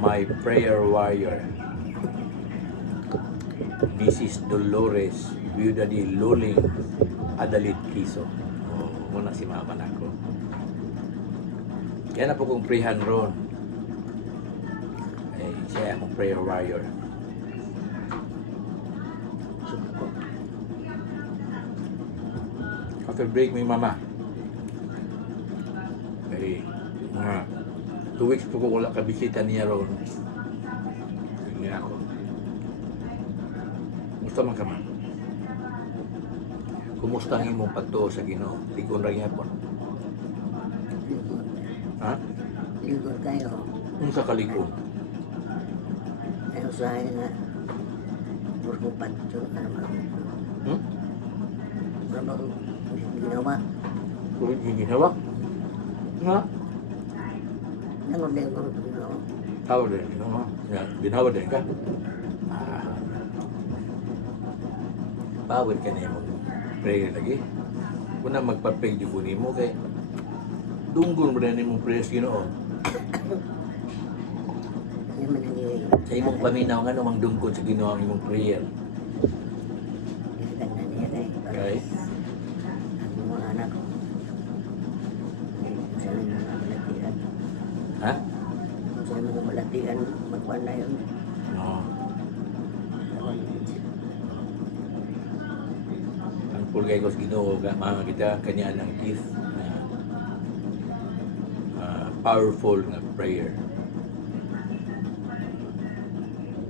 my prayer warrior, Mrs. Dolores Viuda de Luling Adalit Kiso. Muna si mama na ko. Kaya na po kong prehan ron. Ay, siya akong prayer warrior. After break may mama. Ay, mga 2 weeks po ko wala kabisita niya ron. Hindi ako. Gusto man ka man. Kumusta ang imong pagtuo sa Ginoo? Ligon ra gyapon. Ligod. Ha? Ligod kayo. Unsa ka ligon? Ay usahay nga. Burgupat. So, ano ba? Hmm? Ano ba? Ginawa. Kung ginawa? Nga? Nangon din ko ginawa. Tawag din. Ginawa. Ginawa din ka? Bawal ka na yung prayer lagi. Kung na magpa-pray di ko mo kay dunggon mo rin yung prayer sa Ginoo. Yan man ang iyo. Sa imong paminaw nga namang dungkon sa Ginoo ang imong prayer. Ganda niya kay. Okay? Ang mga anak ko. Sila yung mga malatian. Ha? Sila yung mga malatian. Magkuhan na yun. No. Ang pulgay ko sa Ginoo mga kita kanya ng gift na powerful na prayer.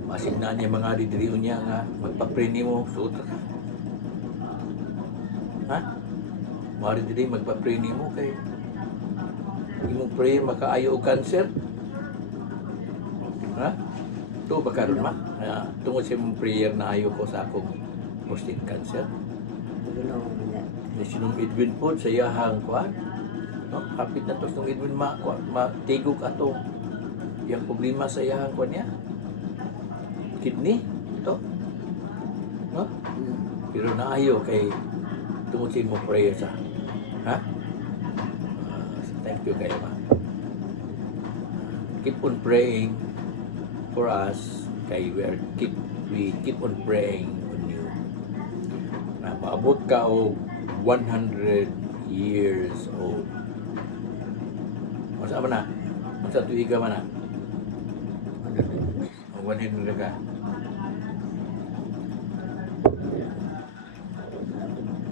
Masignan niya mga didirion niya nga magpa-pray nimo suot ka. Ha? Mari diri magpa-pray nimo kay imong prayer makaayo og cancer. Ha? To ba karon ma? Tungod sa imong prayer na ayo ko sa akong prostate cancer. Ginawa niya. Ni sinong Edwin po sa iyahang kuan. No, kapit na to sinong Edwin matigog ato yang problema sa iyahang kuan niya. Kidney to. No? Pero naayo kay tungod sa imong prayer sa. Ha? Thank you kayo ma. Keep on praying for us kay we keep on praying on you. Na maabot ka og 100 years old. Masa man na? Masa tuig ka man na? 100 ka.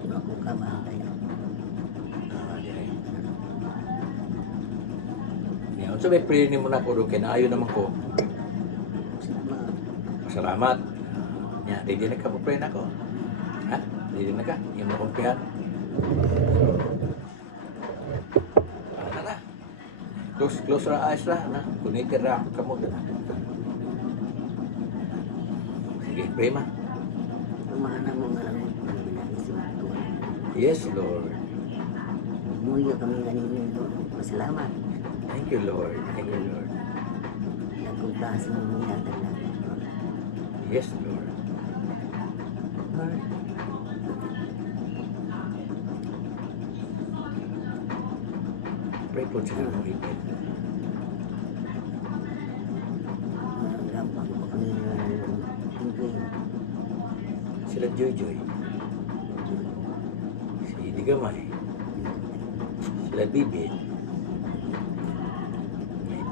Ako ka ba kayo? Unsa may prayer nimo na ko do kay naayo naman ko. Salamat. Nya, di na ka pray na ko. Ha? Di na ka. Imo kong pihan. Ana na. Close ra eyes ra na. Connected ra ako kamo na. Sige, pray ma. Umahanang mo nga lang. Yes, Lord. Muyo kami ganito. Masalamat. Thank you, Lord. Thank you, Lord. Nagkumplas mo mga natin. Yes, Lord. Pray po sila ng ipin. Gampang ko kami Sila Joy. Si Digamay. Sila Bibi.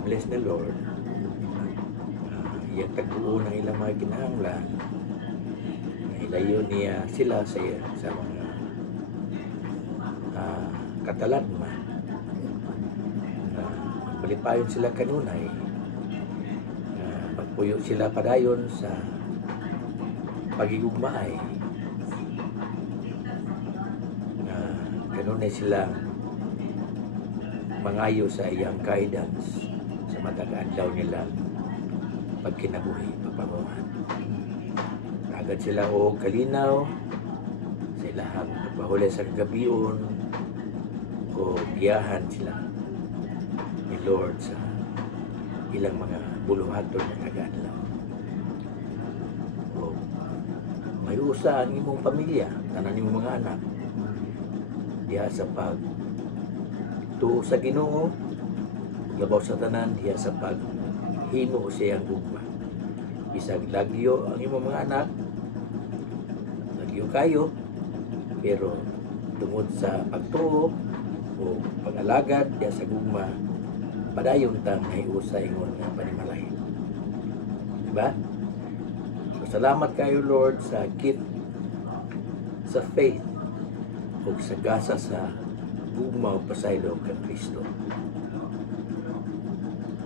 Bless the Lord. Iyang tagbuo ng ilang mga kinahanglan. Ilayo niya sila sa mga kataladma. Palipayon sila kanunay. Magpuyo sila padayon sa pagigugmaay. Kanunay sila mangayo sa iyang guidance sa matag adlaw nila pagkinabuhi, pagpamuhan. Agad sila o kalinaw sa ilahang pagpahuli sa kagabion o biyahan sila ni Lord sa ilang mga buluhaton na tagadlaw. O may usa ang imong pamilya, tanan imong mga anak, diha sa pag tuo sa Ginoo, labaw sa tanan, diha sa pag himo siyang gugma. Bisag lagyo ang imong mga anak, lagyo kayo, pero tungod sa pagtuo o pag-alagad diya sa gugma, padayon tang hiusa ingon nga panimalay. Diba? So salamat kayo Lord sa gift sa faith o sa gasa sa gugma o pasaylo kang Kristo.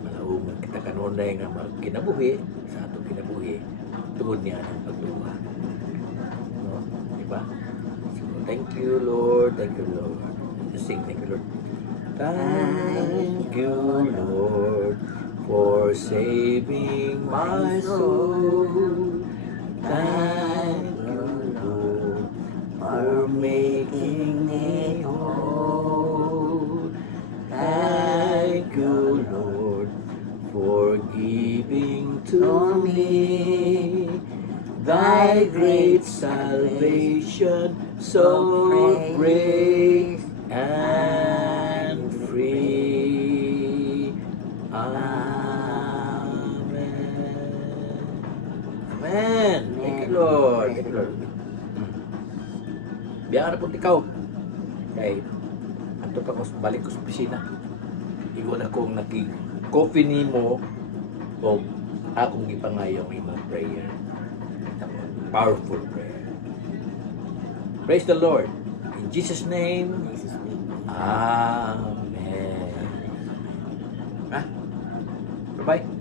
Malaumang kita kanunay nga magkinabuhi sa atong kinabuhi tungod niya ang pagtuwa. No? Diba? So, thank you Lord, thank you Lord. Just sing, thank you Lord. Thank you Lord for saving my soul. Thank you Lord for making me whole. Thank you, Lord, for giving to me thy great salvation, so great and free. Amen. Amen. Thank you, Lord. Thank you, Lord. Biya na po ikaw. Kay, ato pa ko balik ko sa opisina. Iwan akong naki-coffee ni mo o akong gipangayong imong prayer. Powerful prayer. Praise the Lord. In Jesus' name, Jesus name. Amen. Ha? Bye-bye.